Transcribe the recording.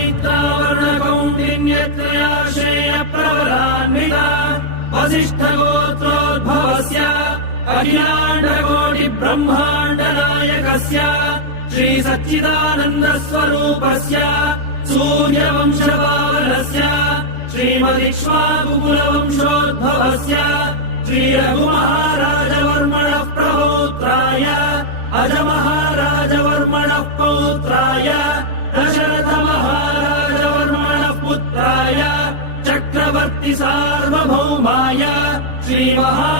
मैत्रावर्णकौण्डिन्यत्रयाश्रेय प्रबलान्विता वसिष्ठगोत्रोद्भवस्य अखिलाण्डकोटिब्रह्माण्डनायकस्य श्रीसच्चिदानन्दस्वरूपस्य सूर्यवंशपावनस्य श्रीमदिक्ष्वाकुकुलवंशोद्भवस्य श्रीरघुमहाराजवर्मणः प्रपौत्राय अजमहाराजवर्मणः पौत्राय दशरथमहाराजवर्मणः पुत्राय चक्रवर्ति सार्वभौमाय श्रीमहा